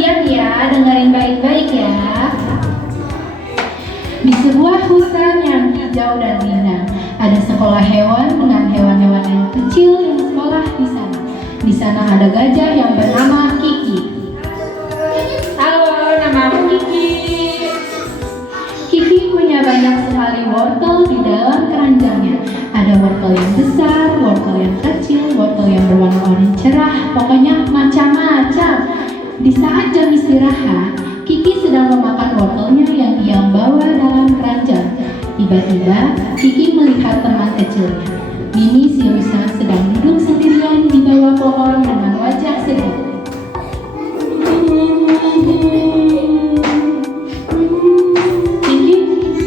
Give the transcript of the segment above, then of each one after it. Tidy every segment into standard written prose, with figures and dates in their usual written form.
perhatian ya, dengerin baik-baik ya. Di sebuah hutan yang hijau dan indah, ada sekolah hewan dengan hewan-hewan yang kecil yang sekolah di sana. Di sana ada gajah yang bernama Kiki. Halo, nama aku Kiki. Kiki punya banyak sekali wortel di dalam keranjangnya. Ada wortel yang besar, wortel yang kecil, wortel yang berwarna-warni cerah, pokoknya macam-macam. Di saat jam istirahat, Kiki sedang memakan wortelnya yang ia bawa dalam keranjang. Tiba-tiba, Kiki melihat teman kecilnya. Mimi si rusa sedang duduk sendirian di bawah pohon dengan wajah sedih.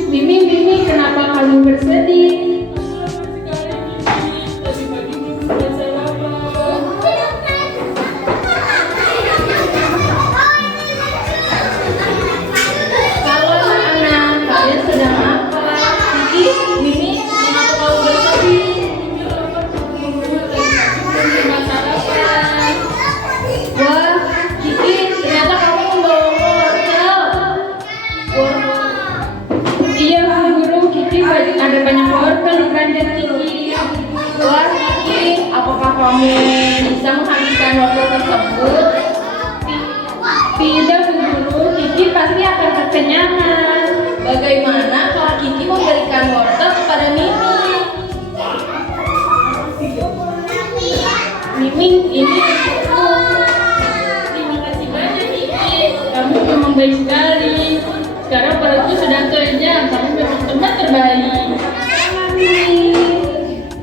Mimi, kenapa kamu bersedih? Halo anak, kalian sedang apa? Mimi, kenapa kamu bersedih? Wah, Kiki, ternyata kamu membawa wortel. Iya, guru, Kiki ada banyak wortel di keranjang Kiki. Wah, Kiki, apakah kamu bisa menghabiskan wortel tersebut? Tidak, guru, Kiki pasti akan kekenyangan. Bagaimana kalau Kiki memberikan wortel kepada Mimi? Mimi, ini untukmu. Terima kasih banyak, Kiki. Kamu memang baik sekali. Sekarang perutku sudah kenyang. Kamu memang teman terbaik.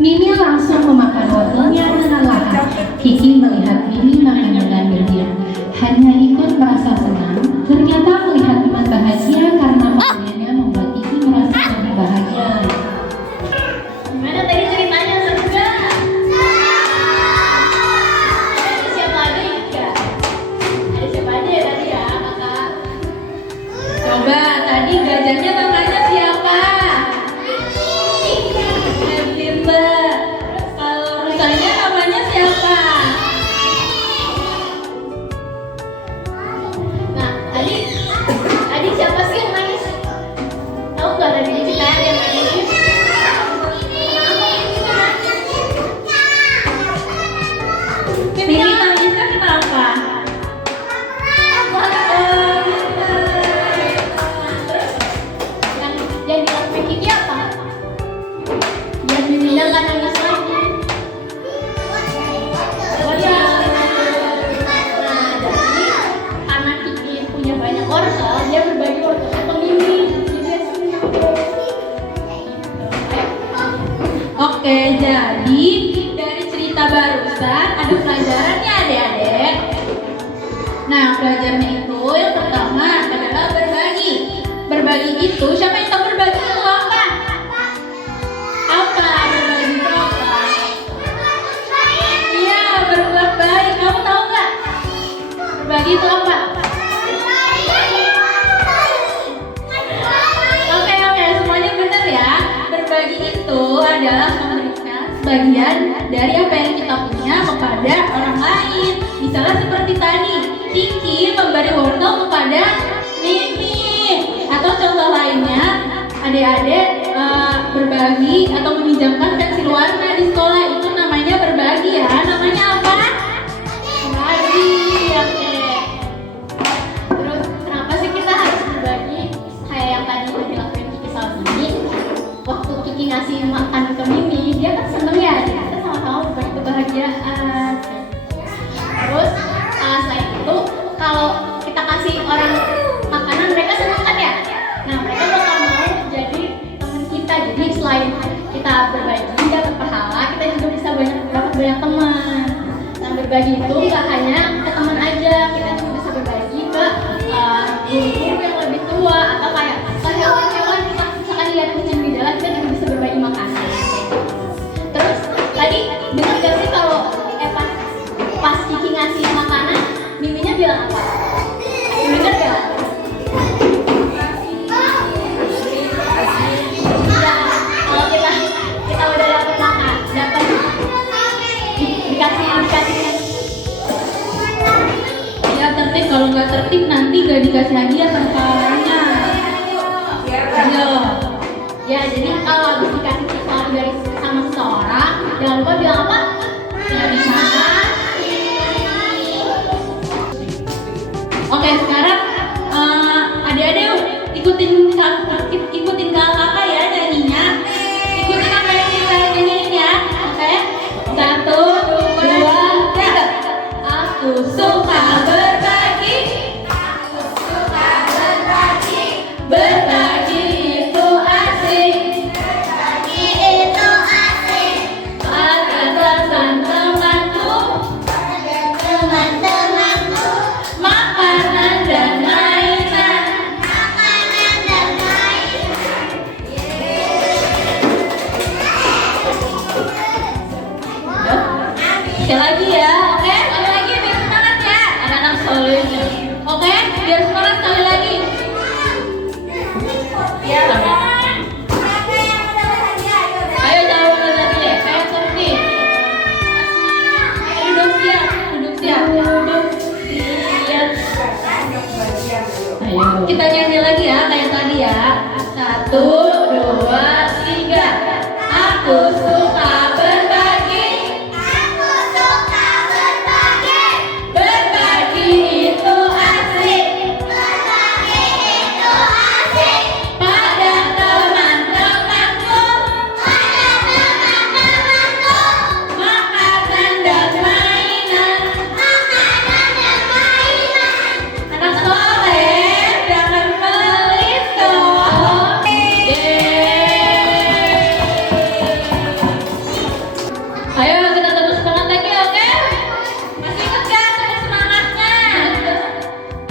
Mimi langsung memakan wortelnya dengan lahap. Kiki melihat Mimi makan dengan berdiam. Hanya ikut merasa senang. Ternyata melihat teman bahagia karena makanannya membuat Kiki merasa lebih bahagia. Gimana tadi ceritanya, seru gak? Ada siapa aja enggak? Ada siapa aja ya tadi ya, kakak? Coba, tadi gajahnya namanya siapa? Simba. Kalau rusanya namanya siapa? Nah, tadi siapa sih yang nangis? Tahu nggak tadi ceritanya ada yang nangis? Mimi nangisnya kenapa? Yang dilakukan Kiki apa? Biar Mimi nggak nangis lagi. Oh ya. Nah, jadi karena Kiki punya banyak wortel, dia berbagi wortelnya ke Mimi. Jadi dia senang. Oke, jadi dari cerita barusan ada pelajarannya adik-adik. Nah, pelajarannya itu yang pertama adalah berbagi. Berbagi itu, siapa yang tahu berbagi itu apa? Apa berbagi itu apa? Iya, berbuat baik. Kamu tahu nggak? Berbagi itu apa? Oke, semuanya benar ya. Berbagi itu adalah memberikan sebagian dari apa yang kita punya kepada orang lain. Misalnya seperti tadi, Kiki memberi wortel kepada Mimi. Atau contoh lainnya, adik-adik berbagi atau meminjamkan pensil warna di sekolah, itu namanya berbagi ya. Namanya apa? Berbagi. Oke. Terus kenapa sih kita harus berbagi? Kayak yang tadi udah dilakuin Kiki sama Mimi. Waktu Kiki ngasih makan ke Mimi, dia kan seneng ya. Kita sama-sama berbagi kebahagiaan. Terus selain itu, kalau kita kasih orang makanan, mereka seneng kan ya? Nah, mereka bakal mau jadi teman kita. Jadi selain kita berbagi dapat pahala, kita juga bisa dapat banyak teman. Nah, berbagi itu nggak hanya ke teman aja, kita juga bisa berbagi ke guru yang lebih tua atau kayak hewan-hewan kita misalkan lihat kucing di jalan, kita juga bisa berbagi makanan. Terus tadi dengar gak sih kalau pas Kiki ngasih makanan, Miminya bilang apa? Dengar gak? Ya, kalau kita udah dapat makan, dikasih ya tertib. Kalau nggak tertib nanti gak dikasih hadiah perkaraannya. Ayo. Ya, jadi kalau habis dikasih sesuatu dari sama seseorang, jangan lupa bilang apa? Terima kasih. Oke, sekarang adik-adik yuk, ikutin kakak ya nyanyinya. Ikutin apa yang kita nyanyiin ya. Oke? 1, 2, 3. Aku suka berbagi. Berbagi itu asik. Ada teman-temanku, makanan dan mainan. Sekali lagi ya, oke? Sekali lagi biar semangat ya, anak-anak solid. Oke, biar semangat sekali lagi. Ya. Ayo jawab lagi ya, kayak seperti. Duduk siap, duduk siap, duduk siap. Ayo. Kita nyanyi lagi ya, kayak tadi ya. 1, 2, 3. Aku suka berbagi. Berbagi itu asik. Pada teman-temanku, makanan dan mainan. Anak soleh, jangan pelit dong. Ayo kita terus semangat lagi, oke? Masih ingat gak terus semangatnya?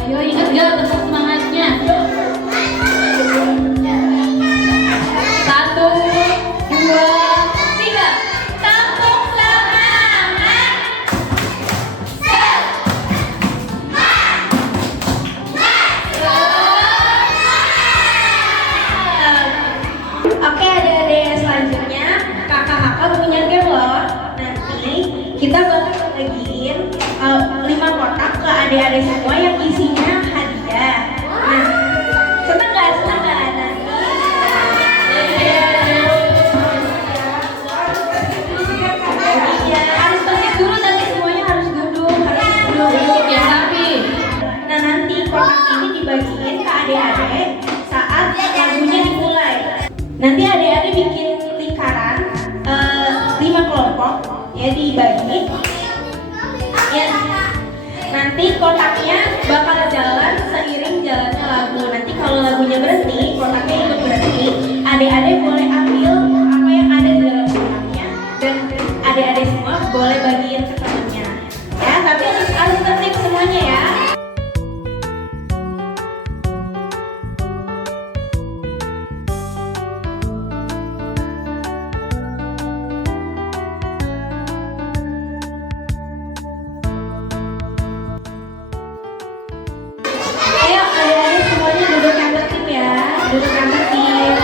Ayo ingat gak terus semangatnya? 1, 2, 3. Tepuk semangat. Oke adik-adik, selanjutnya kakak-kakak punya game loh. Nanti kita bakal bagiin 5 kotak ke adik-adik semua yang isinya hadiah. Nah, senang gak? Senang gak? Iya, harus tertib dulu, nanti semuanya harus duduk, duduk ya rapi. Nah nanti kotak ini dibagiin ke adik-adik saat lagunya dimulai. Nanti adik-adik bikin lingkaran 5 kelompok ya, dibagi ya. Nanti kotaknya bakal jalan seiring jalannya lagu. Nanti kalau lagunya berhenti, kotaknya ikut berhenti. Adik-adik boleh ambil apa yang ada di dalam kotaknya dan adik-adik semua boleh bagiin ke temannya ya. Tapi harus tertib semuanya ya. Ayo adik-adik semuanya duduk yang tertib ya, duduk yang tertib.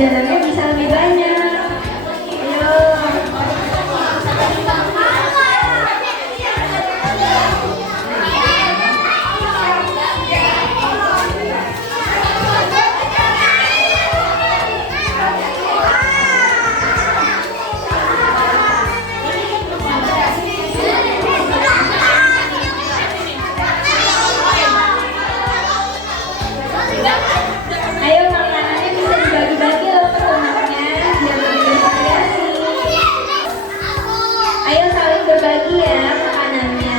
pelajarannya bisa lebih banyak. Ayo. Ayo makanannya bisa dibagi-bagi loh ke temannya biar lebih bervariasi. Ayo saling berbagi ya makanannya.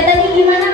Tadi gimana